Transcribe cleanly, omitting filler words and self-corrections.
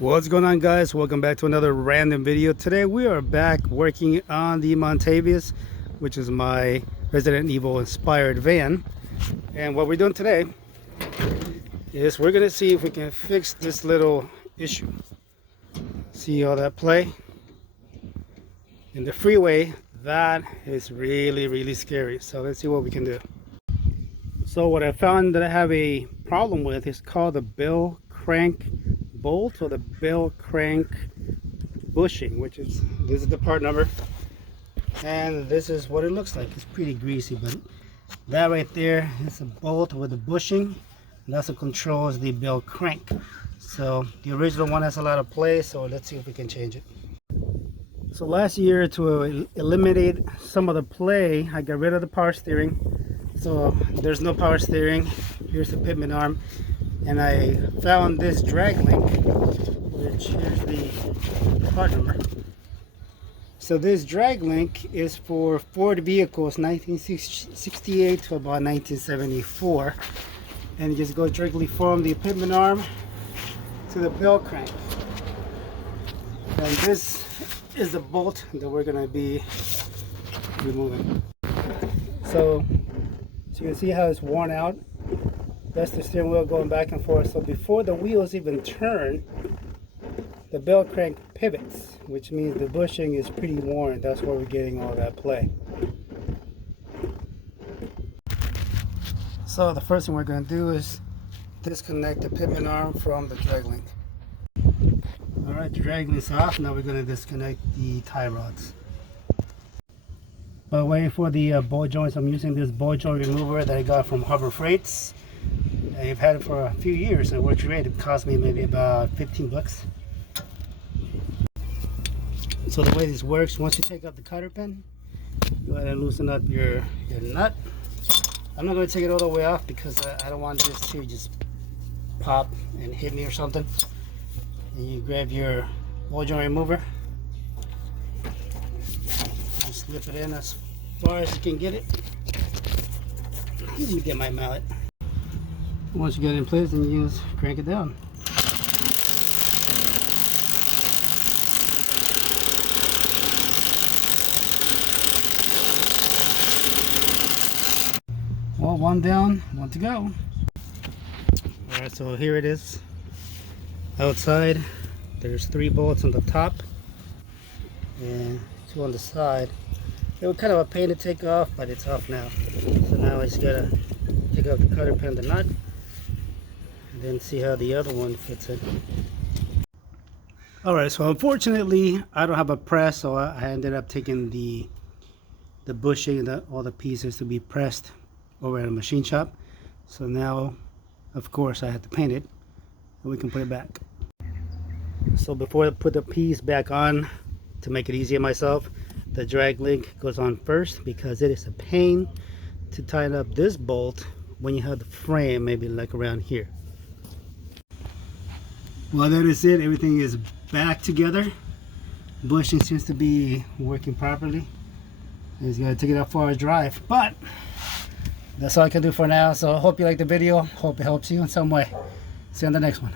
What's going on, guys? Welcome back to another random video. Today we are back working on the Montavious, which is my Resident Evil inspired van. And what we're doing today is we're gonna see if we can fix this little issue. See all that play in the freeway? That is really scary. So let's see what we can do. So what I found that I have a problem with is called the bell crank bolt, or the bell crank bushing, which is, this is the part number, and this is what it looks like. It's pretty greasy, but that right there is a bolt with a bushing, and that's what controls the bell crank. So the original one has a lot of play, so let's see if we can change it. So last year, to eliminate some of the play, I got rid of the power steering. So there's no power steering. Here's the pitman arm, and I found this drag link, which here's the part number. So this drag link is for Ford vehicles 1968 to about 1974, and it just goes directly from the pitman arm to the bell crank. And this is the bolt that we're going to be removing. So you can see how it's worn out. That's the steering wheel going back and forth. So before the wheels even turn, the bell crank pivots, which means the bushing is pretty worn. That's where we're getting all that play. So the first thing we're going to do is disconnect the pitman arm from the drag link. Alright, the drag link's off. Now we're going to disconnect the tie rods. By the way, for the ball joints, I'm using this ball joint remover that I got from Harbor Freights. I've had it for a few years and it works great. It cost me maybe about 15 bucks. So the way this works, once you take out the cotter pin, go ahead and loosen up your nut. I'm not going to take it all the way off because I don't want this to just pop and hit me or something. And you grab your ball joint remover, and slip it in as far as you can get it. Let me get my mallet. Once you get it in place, then you just crank it down. Well, one down, one to go. Alright, so here it is. Outside, there's 3 bolts on the top and 2 on the side. It was kind of a pain to take off, but it's off now. So now I just gotta take off the cotter pin, the nut, and then see how the other one fits in. Alright, so unfortunately I don't have a press, so I ended up taking the bushing and all the pieces to be pressed over at a machine shop. So now, of course, I have to paint it and we can put it back. So before I put the piece back on, to make it easy on myself, the drag link goes on first because it is a pain to tighten up this bolt when you have the frame maybe like around here. Well, that is it. Everything is back together. Bushing seems to be working properly. I just gotta take it out for a drive, but that's all I can do for now. So I hope you like the video. Hope it helps you in some way. See you on the next one.